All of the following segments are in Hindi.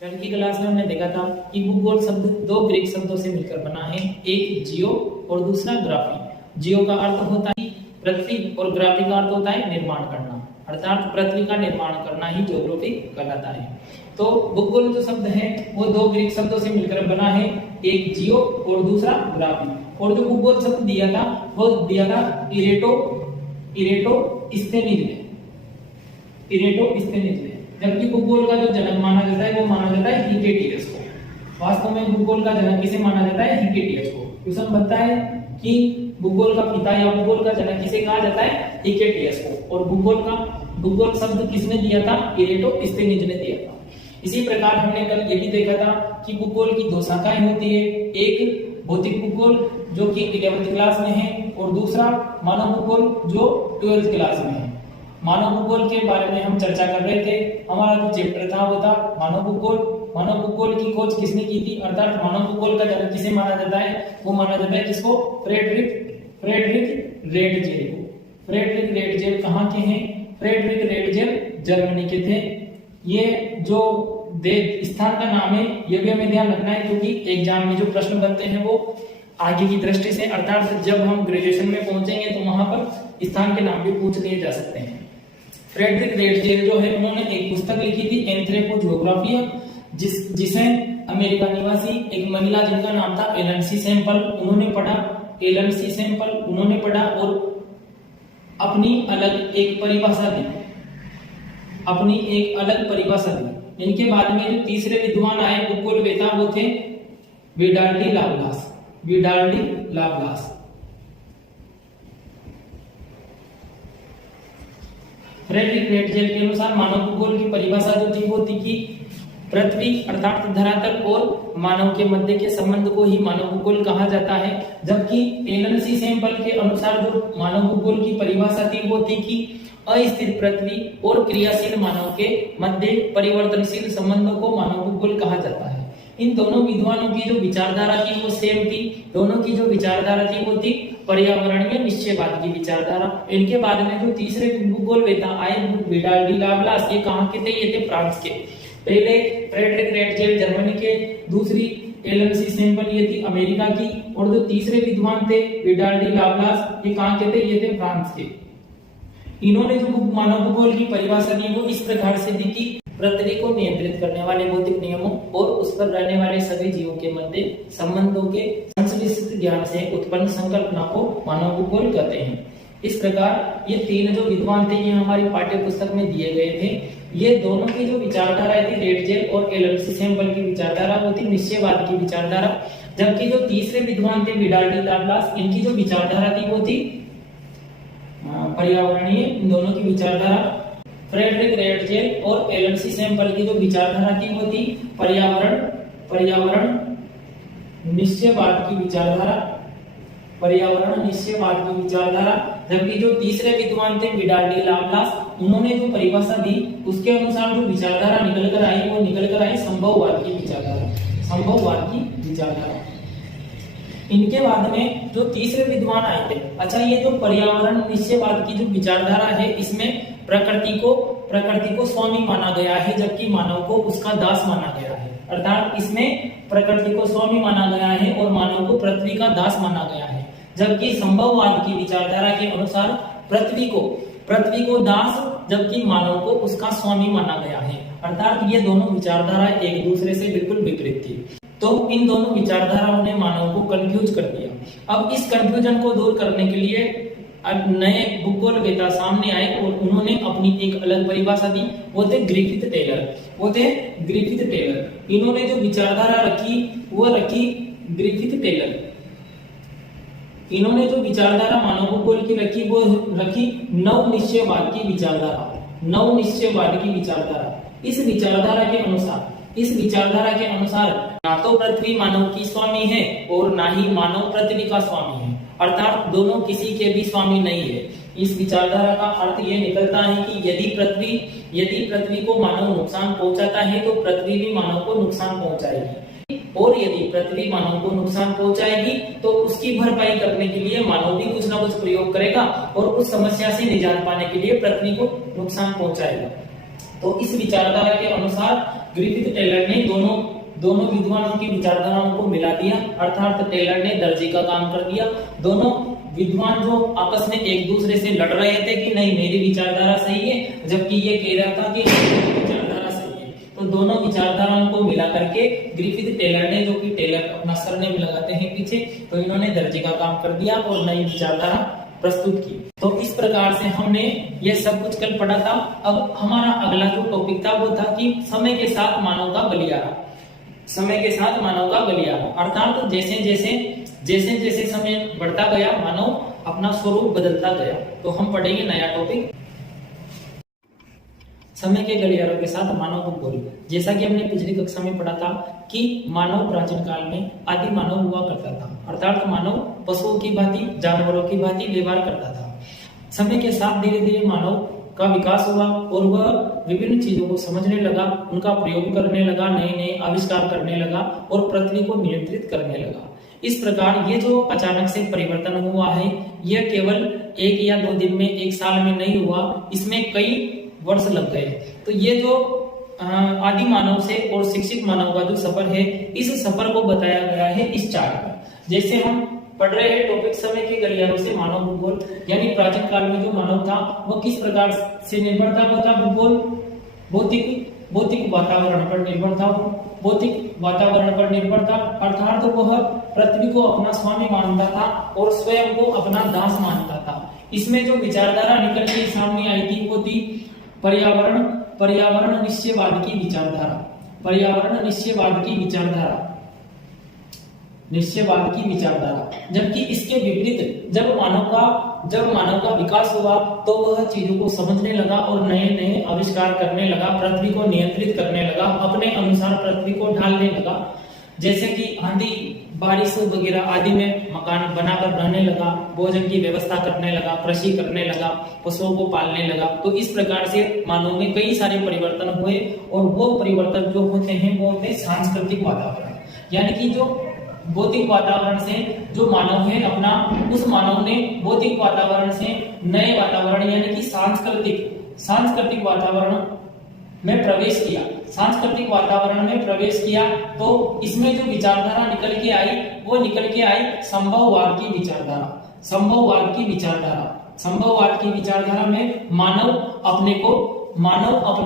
कल की क्लास में हमने देखा था कि भूगोल शब्द दो ग्रीक शब्दों से मिलकर बना है, एक जियो और दूसरा ग्राफी। जियो का अर्थ होता है पृथ्वी और ग्राफी का अर्थ होता है निर्माण करना, अर्थात पृथ्वी का निर्माण करना ही ज्योग्राफी कहलाता है। तो भूगोल जो शब्द है वो दो ग्रीक शब्दों से मिलकर बना है, एक जियो और दूसरा ग्राफी। और जो भूगोल शब्द दिया था वो दिया था इरेटोस्थेनिस ने। जबकि भूगोल का जो जनक माना जाता है वो माना जाता है हिकेटियस को। वास्तव में भूगोल का जनक किसे माना जाता है? हिकेटियस को। क्वेश्चन बनता है कि भूगोल का पिता या भूगोल का जनक किसे कहा जाता है? हिकेटियस को। और भूगोल शब्द किसने दिया था? इरेटोस्थेनिस ने दिया था। इसी प्रकार हमने कल ये भी देखा था कि भूगोल की दो शाखाएं होती है, एक भौतिक भूगोल जो कि 11वीं क्लास में है और दूसरा मानव भूगोल जो 12वीं क्लास में है। मानव भूगोल के बारे में हम चर्चा कर रहे थे। हमारा जो चैप्टर था वो था मानव भूगोल। मानव भूगोल की खोज किसने की थी, अर्थात मानव भूगोल का जनक किसे माना जाता है? वो माना जाता है किसको? फ्रेडरिक रेटजेल को। फ्रेडरिक रेटजेल कहाँ के हैं? फ्रेडरिक रेटजेल जर्मनी के थे। ये जो स्थान का नाम है ये भी हमें ध्यान रखना है, क्योंकि एग्जाम में जो प्रश्न बनते हैं वो आगे की दृष्टि से, अर्थात जब हम ग्रेजुएशन में पहुंचेंगे तो वहां पर स्थान के नाम भी पूछ लिए जा सकते हैं। फ्रेडरिक रेटजेल जो है उन्होंने एक पुस्तक लिखी थी एंथ्रोपोजियोग्राफिया, जिसे अमेरिका निवासी एक महिला जिनका नाम था एलन सी सैंपल उन्होंने पढ़ा और अपनी अलग एक परिभाषा दी। इनके बाद में जो तीसरे विद्वान आए भूगोलवेता वो थे विडाल्डी लाप्लास। फ्रेडरिक रेटजेल के अनुसार मानव भूगोल की परिभाषा जो थी वो थी कि पृथ्वी अर्थात धरातल और मानव के मध्य के संबंध को ही मानव भूगोल कहा जाता है। जबकि एलन सी सैंपल के अनुसार जो मानव भूगोल की परिभाषा थी वो थी कि अस्थिर पृथ्वी और क्रियाशील मानव के मध्य परिवर्तनशील संबंधों को मानव भूगोल कहा जाता है। इन दोनों विद्वानों की जो विचारधारा थी वो सेम थी। दोनों की जो विचारधारा थी वो थी पर्यावरणीय निश्चयवाद की विचारधारा। इनके बाद में जो तीसरे भूगोलवेता आए विडाल्डी लाप्लास, ये कहाँ के थे? ये थे फ्रांस के। पहले फ्रेडरिक रेटजेल जर्मनी के, दूसरी एलन सी सैंपल ये थी अमेरिका की, और जो तीसरे विद्वान थे विडाल्डी लाप्लास ये कहाँ के थे? ये थे फ्रांस के। इन्होंने जो मानव भूगोल की परिभाषा दी वो इस प्रकार से दी कि पृथ्वी को नियंत्रित करने वाले भौतिक नियमों और उस पर रहने वाले सभी जीवों के मध्य संबंधों के संश्लेषित ज्ञान से उत्पन्न संकल्पना को मानव भूगोल कहते हैं। इस प्रकार ये तीन जो विद्वान थे ये हमारी पाठ्य पुस्तक में दिए गए थे। ये दोनों की जो विचारधारा थी रेटजेल और एलन सी सैंपल की विचारधारा वो थी निश्चयवाद की विचारधारा। जबकि जो तीसरे विद्वान थे विडाल्डी लाप्लास, इनकी जो विचारधारा थी वो थी पर्यावरणीय। इन दोनों की विचारधारा फ्रेडरिक रेटजेल और एलन सी सैंपल की जो विचारधारा थी वो थी पर्यावरण निश्चयवाद की विचारधारा। जबकि जो तीसरे विद्वान थे विडाल्डी लाप्लास, उन्होंने जो परिभाषा दी उसके अनुसार जो विचारधारा निकल कर आई संभववाद की विचारधारा। इनके बाद में जो तीसरे विद्वान आए थे, अच्छा ये जो पर्यावरण निश्चयवाद की जो विचारधारा है इसमें प्रकृति को स्वामी माना गया है, जबकि मानव को उसका दास माना गया है। अर्थात इसमें प्रकृति को स्वामी माना गया है और मानव को पृथ्वी का दास माना गया है। जबकि संभववाद की विचारधारा के अनुसार पृथ्वी को दास, जबकि मानव को उसका स्वामी माना गया है। अर्थात ये दोनों विचारधारा एक दूसरे से बिल्कुल विपरीत थी। तो इन दोनों विचारधाराओं ने मानव को कंफ्यूज कर दिया। अब इस कंफ्यूजन को दूर करने के लिए नए भूगोलवेता सामने आए और उन्होंने अपनी एक अलग परिभाषा दी। वो थे ग्रिफिथ टेलर। इन्होंने जो विचारधारा रखी वो रखी ग्रिफिथ टेलर। इन्होंने जो विचारधारा मानव भूगोल की रखी वो रखी नव निश्चयवाद की विचारधारा। इस विचारधारा के अनुसार ना तो पृथ्वी मानव की स्वामी है और ना ही मानव पृथ्वी का स्वामी है, अर्थात दोनों किसी के भी स्वामी नहीं है। इस विचारधारा का अर्थ ये निकलता है कि यदि पृथ्वी को मानव नुकसान पहुंचाता है तो पृथ्वी भी मानव को नुकसान पहुंचाएगी, और यदि पृथ्वी मानव को नुकसान पहुंचाएगी तो उसकी भरपाई करने के लिए मानव भी कुछ ना कुछ प्रयोग करेगा और उस समस्या से निजात पाने के लिए पृथ्वी को नुकसान पहुंचाएगा। तो इस विचारधारा के अनुसार ग्रिफिथ टेलर ने दोनों विद्वानों की विचारधाराओं को मिला दिया, अर्थात टेलर ने दर्जी का काम कर दिया। दोनों विद्वान जो आपस में एक दूसरे से लड़ रहे थे कि नहीं मेरी विचारधारा सही है, जबकि ये कह रहा था कि मेरी विचारधारा सही है, तो दोनों विचारधाराओं को मिला करके ग्रिफिथ टेलर ने, जो कि टेलर अपना सरनेम लगाते हैं पीछे, तो इन्होंने दर्जी का काम कर दिया और नई विचारधारा प्रस्तुत की। तो इस प्रकार से हमने ये सब कुछ कल पढ़ा था। अब हमारा अगला जो टॉपिक था वो था कि समय के साथ मानव का गलियारा। समय के साथ मानव का गलियारा अर्थात तो जैसे जैसे समय बढ़ता गया मानव अपना स्वरूप बदलता गया। तो हम पढ़ेंगे नया टॉपिक, समय के गलियारों के साथ मानव भूगोल। जैसा कि हमने पिछली कक्षा में पढ़ा था कि मानव प्राचीन काल में आदि मानव हुआ करता था, अर्थात मानव पशुओं की भांति, जानवरों की भांति व्यवहार करता था। समय के साथ धीरे धीरे मानव का विकास हुआ और वह विभिन्न चीजों को समझने लगा, उनका प्रयोग करने लगा, नए नए आविष्कार करने लगा और पृथ्वी को नियंत्रित करने लगा। इस प्रकार ये जो अचानक से परिवर्तन हुआ है, यह केवल 1 या 2 दिन में, 1 साल में नहीं हुआ, इसमें कई वर्ष लग गए। तो ये जो आदि मानव से और शिक्षित मानव का जो सफर है, इस सफर को बताया गया है इस चार्ट पर। जैसे हम पढ़ रहे हैं टॉपिक समय के गलियारों से मानव भूगोल, यानी प्राचीन काल में जो मानव था वह किस प्रकार से निर्भर था, वो था भूगोल, भौतिक वातावरण पर निर्भर था, भौतिक वातावरण पर निर्भर था, अर्थात वह पृथ्वी को अपना स्वामी मानता था और स्वयं को अपना दास मानता था। इसमें जो विचारधारा निकल के सामने आई थी वो थी पर्यावरण निश्चयवाद की विचारधारा, पर्यावरण निश्चयवाद की विचारधारा। जबकि इसके विपरीत जब मानव का विकास हुआ तो वह चीजों को समझने लगा और नए नए आविष्कार करने लगा, पृथ्वी को नियंत्रित करने लगा, अपने अनुसार पृथ्वी को ढालने लगा। जैसे कि आंधी बारिश वगैरह आदि में मकान बनाकर रहने लगा, भोजन की व्यवस्था करने लगा, कृषि करने लगा, पशुओं को पालने लगा। तो इस प्रकार से मानव में कई सारे परिवर्तन हुए और वो परिवर्तन जो होते हैं वो होते हैं सांस्कृतिक वातावरण, यानी कि जो भौतिक वातावरण से जो मानव है अपना, उस मानव ने भौतिक वातावरण से नए वातावरण यानी कि सांस्कृतिक वातावरण में प्रवेश किया। सांस्कृतिक वातावरण में प्रवेश किया तो इसमें जो विचारधारा निकल के आई संभववाद की विचारधारा में मानव अपने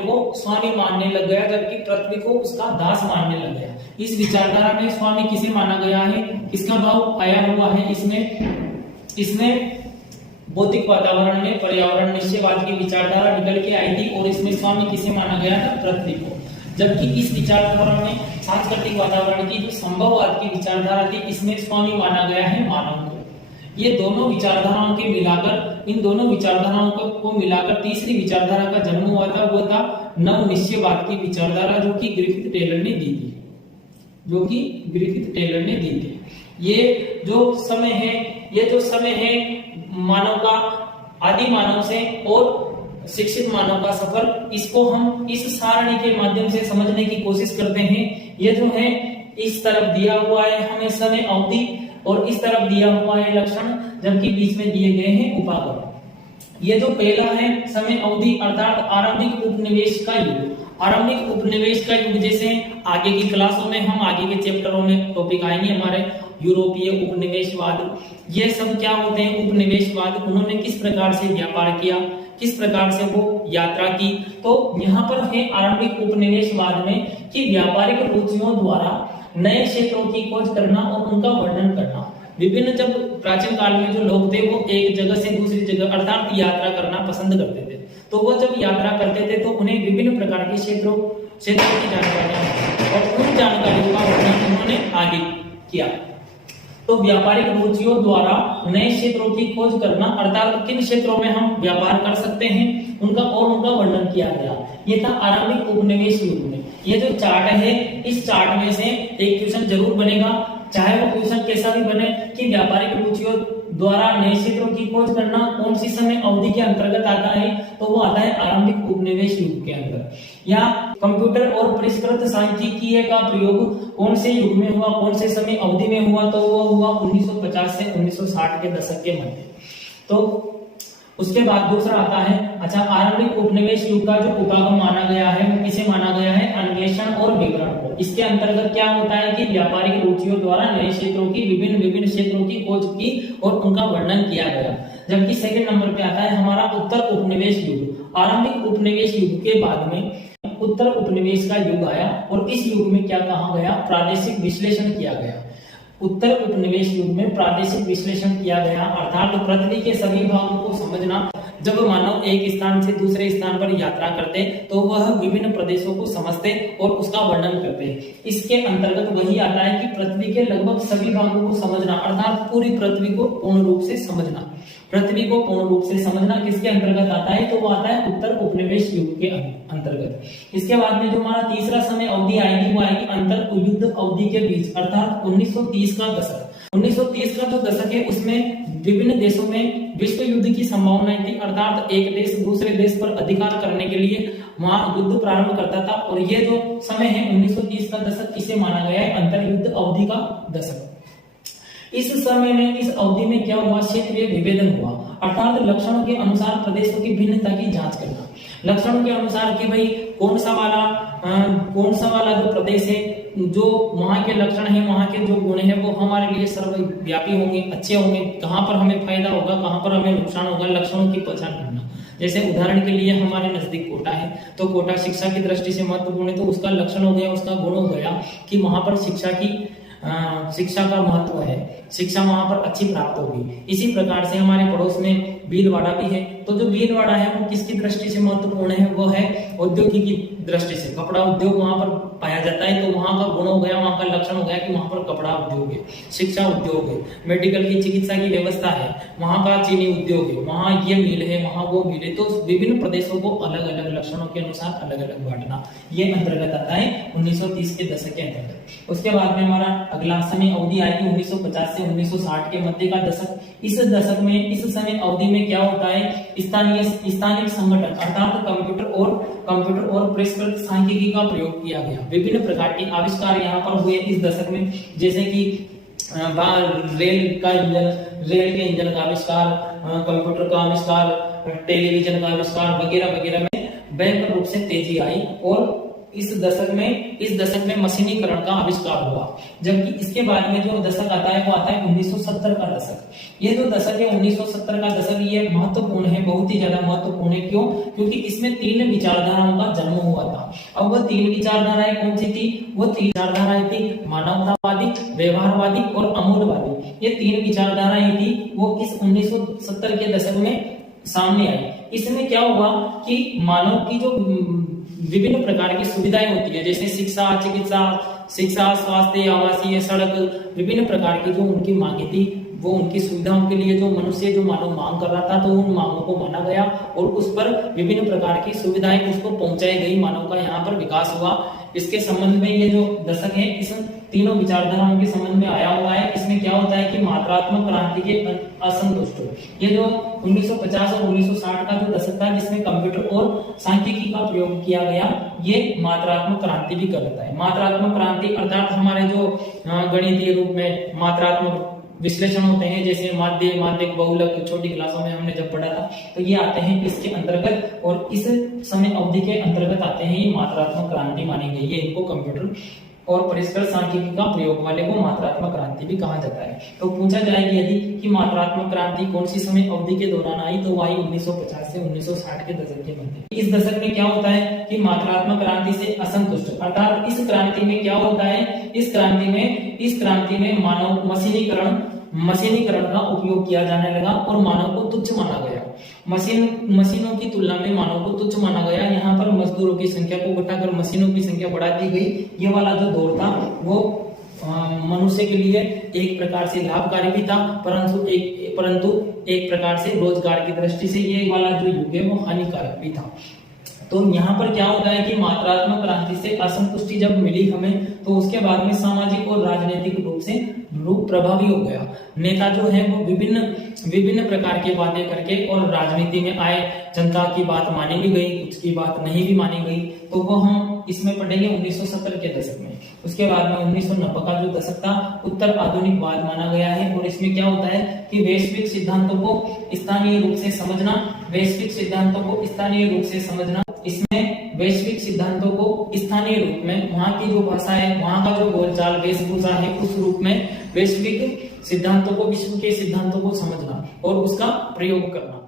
को स्वामी मानने लग गया, जबकि पृथ्वी को उसका दास मानने लग गया। इस विचारधारा में स्वामी किसे माना गया है, इसका भाव आया हुआ है इसमें भौतिक वातावरण में पर्यावरण निश्चयवाद की विचारधारा निकल के आई थी और इसमें स्वामी किसे माना गया था, पृथ्वी को। जबकि इस विचारधारा में सांस्कृतिक वातावरण की जो संभववाद की विचारधारा थी, इसमें स्वामी माना गया है मानव को। ये दोनों विचारधाराओं के मिलाकर, इन दोनों विचारधाराओं को मिलाकर तीसरी विचारधारा का जन्म हुआ था, वो था नव निश्चयवाद की विचारधारा, जो कि ग्रिफिथ टेलर ने दी थी। ये जो समय है मानव का आदि मानव से और शिक्षित मानव का सफर, इसको हम इस सारणी के माध्यम से समझने की कोशिश करते हैं। ये जो है इस तरफ दिया हुआ है हमें समय अवधि और इस तरफ दिया हुआ है लक्षण, जबकि बीच में दिए गए हैं उपागम। ये जो पहला है समय अवधि अर्थात आरंभिक उपनिवेश का युग। जैसे आगे की क्लासों में, हम आगे के चैप्टरों में टॉपिक आएंगे हमारे, यूरोपीय उपनिवेशवाद, ये सब क्या होते हैं उपनिवेशवाद, उन्होंने किस प्रकार से व्यापार किया, किस प्रकार से वो यात्रा की। तो यहाँ पर है आरंभिक उपनिवेशवाद में कि व्यापारिक रुचियों द्वारा नए क्षेत्रों की खोज करना और उनका वर्णन करना। विभिन्न, जब प्राचीन काल में जो लोग थे वो एक जगह से दूसरी जगह अर्थात यात्रा करना पसंद करते थे, तो वो जब यात्रा करते थे तो उन्हें विभिन्न प्रकार के क्षेत्रों की जानकारियां और उन जानकारियों का वर्णन उन्होंने आगे किया। तो व्यापारिक रुचियों द्वारा नए क्षेत्रों की खोज करना अर्थात किन क्षेत्रों में हम व्यापार कर सकते हैं उनका वर्णन किया गया। ये था आरंभिक उपनिवेश युग में। ये जो चार्ट है, इस चार्ट में से एक क्वेश्चन जरूर बनेगा, चाहे वो क्वेश्चन कैसा भी बने, कि व्यापारिक रुचियों द्वारा नए क्षेत्रों की खोज करना कौन सी समय अवधि के अंतर्गत आता है, तो वो आता है आरंभिक उपनिवेश युग के अंदर। या कंप्यूटर और परिष्कृत सांख्यिकीय का प्रयोग कौन से युग में हुआ, कौन से समय अवधि में हुआ, तो वो हुआ 1950 से 1960 के दशक के मध्य। तो उसके बाद दूसरा आता है, अच्छा, आरंभिक उपनिवेश युग का जो उपागम माना गया है वो किसे माना गया है? अन्वेषण और विवरण को। इसके अंतर्गत क्या होता है कि व्यापारिक रुचियों द्वारा नए क्षेत्रों की विभिन्न क्षेत्रों की खोज की और उनका वर्णन किया गया। जबकि सेकंड नंबर पे आता है हमारा उत्तर उपनिवेश युग। आरंभिक उपनिवेश युग के बाद में उत्तर उपनिवेश का युग आया और इस युग में क्या कहा गया? प्रादेशिक विश्लेषण किया गया। उत्तर उपनिवेश युग में प्रादेशिक विश्लेषण किया गया, अर्थात पृथ्वी के सभी भागों को समझना। जब मानव एक स्थान से दूसरे स्थान पर यात्रा करते तो वह विभिन्न प्रदेशों को समझते और उसका वर्णन करते। इसके अंतर्गत वही आता है कि पृथ्वी के लगभग सभी भागों को समझना, अर्थात पूरी पृथ्वी को पूर्ण रूप से समझना। पृथ्वी को पूर्ण रूप से समझना किसके अंतर्गत आता है? तो वो आता है उत्तर उपनिवेश युग के अंतर्गत। इसके बाद में जो हमारा तीसरा समय अवधि आएगी वो आएगी अंतर युद्ध अवधि के बीच, अर्थात 1930 का दशक। 1930 का जो दशक है उसमें विभिन्न देशों में विश्व युद्ध की संभावनाएं थी, अर्थात एक देश दूसरे देश पर अधिकार करने के लिए वहां युद्ध प्रारंभ करता था। और ये जो समय है 1930 का दशक, इसे माना गया है अंतर युद्ध अवधि का दशक। इस समय में, इस अवधि में क्या हुआ? क्षेत्रीय विभेदन हुआ, अर्थात लक्षणों के अनुसार प्रदेशों की भिन्नता की जांच करना। लक्षणों के अनुसार कि भाई कौन सा वाला जो प्रदेश है, जो वहां के लक्षण है, वहां के जो गुण है वो हमारे लिए सर्वव्यापी होंगे, अच्छे होंगे, कहां पर हमें फायदा होगा, कहां पर हमें नुकसान होगा, लक्षणों की पहचान करना। जैसे उदाहरण के लिए हमारे नजदीक कोटा है, तो कोटा शिक्षा की दृष्टि से महत्वपूर्ण है, तो उसका लक्षण हो गया, उसका गुण हो गया कि वहां पर शिक्षा का महत्व है, शिक्षा वहां पर अच्छी प्राप्त होगी। इसी प्रकार से हमारे पड़ोस में भीलवाड़ा भी है, तो जो भीलवाड़ा है वो किसकी दृष्टि से महत्वपूर्ण है? वो है औद्योगिक की दृष्टि से, कपड़ा उद्योग वहां पर पाया जाता है, तो वहां का गुण हो गया, वहां का लक्षण हो गया कि वहां पर कपड़ा उद्योग है, शिक्षा उद्योग है, मेडिकल की चिकित्सा की व्यवस्था है, वहां का चीनी उद्योग है, वहां ये मिल है, वहां वो मिल है। तो विभिन्न प्रदेशों को अलग अलग लक्षणों के अनुसार अलग अलग बांटना, ये अंतर्गत आता है 1930 के दशक के अंतर्गत। उसके बाद में हमारा अगला समय अवधि आएगी 1950 से 1960 के मध्य का दशक। इस दशक में, इस समय अवधि में क्या होता है? स्थानिक संगठन, अर्थात कंप्यूटर और परिष्कृत सांख्यिकी का प्रयोग किया गया। विभिन्न प्रकार के आविष्कार यहाँ पर हुए इस दशक में, जैसे कि रेल के इंजन का आविष्कार, कंप्यूटर का आविष्कार, टेलीविजन का आविष्कार वगैरह वगैरह में भयंकर रूप से तेजी आई। और इस दशक में मशीनीकरण का आविष्कार हुआ। जबकि इसके बाद में जो दशक आता है वो आता है 1970 का दशक। ये जो दशक है 1970 का दशक, ये महत्वपूर्ण है, बहुत ही ज्यादा महत्वपूर्ण है। क्यों? क्योंकि इसमें 3 विचारधाराओं का जन्म हुआ था। अब वो 3 विचारधाराएं कौन सी थी? वो 3 विचारधाराएं थी मानवतावादी, व्यवहारवादी और अमूल्यवादी। ये 3 विचारधाराएं थी, वो इस 1970 के दशक में सामने आई। इसमें क्या हुआ कि मानव की जो विभिन्न प्रकार की सुविधाएं होती है, जैसे शिक्षा, चिकित्सा, स्वास्थ्य, आवासीय, सड़क, विभिन्न प्रकार की जो उनकी मांगे थी, वो उनकी सुविधाओं के लिए जो मानव मांग कर रहा था, तो उन मांगों को माना गया और उस पर विभिन्न प्रकार की सुविधाएं उसको पहुंचाई गई। मानव का यहाँ पर विकास हुआ। इसके संबंध में ये जो दशक है इस तीनों विचारधाराओं के संबंध में आया हुआ है। इसमें क्या होता है कि मात्रात्मक क्रांति के असंतुष्ट हो। ये जो 1950 और 1960 का जो दशक था जिसमें कंप्यूटर और सांख्यिकी का प्रयोग किया गया, ये मात्रात्मक क्रांति भी कहलाता है। मात्रात्मक क्रांति अर्थात हमारे जो गणितीय रूप में मात्रात्मक विश्लेषण होते हैं, जैसे माध्यक, बहुलक, छोटी क्लासों में हमने जब पढ़ा था, तो ये आते हैं इसके अंतर्गत। और इस समय अवधि के अंतर्गत आते हैं ये मात्रात्मक क्रांति मानी गई है। इनको कंप्यूटर और परिष्कृत सांख्यिकी का प्रयोग वाले को मात्रात्मक क्रांति भी कहा जाता है। तो पूछा जाएगी यदि कि मात्रात्मक क्रांति कौन सी समय अवधि के दौरान आई, तो वही 1950 से 1960 के दशक के मध्य। इस दशक में क्या होता है कि मात्रात्मक क्रांति से असंतुष्ट, अर्थात इस क्रांति में क्या होता है, इस क्रांति में मानव मशीनीकरण का उपयोग किया जाने लगा और मानव को तुच्छ माना गया। मशीनों की तुलना में मानव को तुच्छ माना गया। यहाँ पर मजदूरों की संख्या को घटाकर मशीनों की संख्या बढ़ा दी गई। ये वाला जो दौर था वो मनुष्य के लिए एक प्रकार से लाभकारी भी था, परंतु एक प्रकार से रोजगार की दृष्टि से ये वाला जो युग है वो हानिकारक भी था। तो यहाँ पर क्या होता है कि मात्रात्मक क्रांति से असंतुष्टि जब मिली हमें, तो उसके बाद में सामाजिक और राजनीतिक रूप से प्रभावी हो गया। नेता जो है वो विभिन्न प्रकार की बातें करके और राजनीति में आए, जनता की बात मानी भी गई, कुछ की बात नहीं भी मानी गई, तो वो हम इसमें पढ़ेंगे 1970 के दशक में। उसके बाद में 1990 का जो दशक था उत्तर आधुनिकवाद माना गया है। और इसमें क्या होता है कि वैश्विक सिद्धांतों को स्थानीय रूप से समझना, वैश्विक सिद्धांतों को स्थानीय रूप से समझना। इसमें वैश्विक सिद्धांतों को स्थानीय रूप में वहां की जो भाषा है, वहां का जो बोलचाल वेशभूषा है, उस रूप में वैश्विक सिद्धांतों को, विश्व के सिद्धांतों को समझना और उसका प्रयोग करना।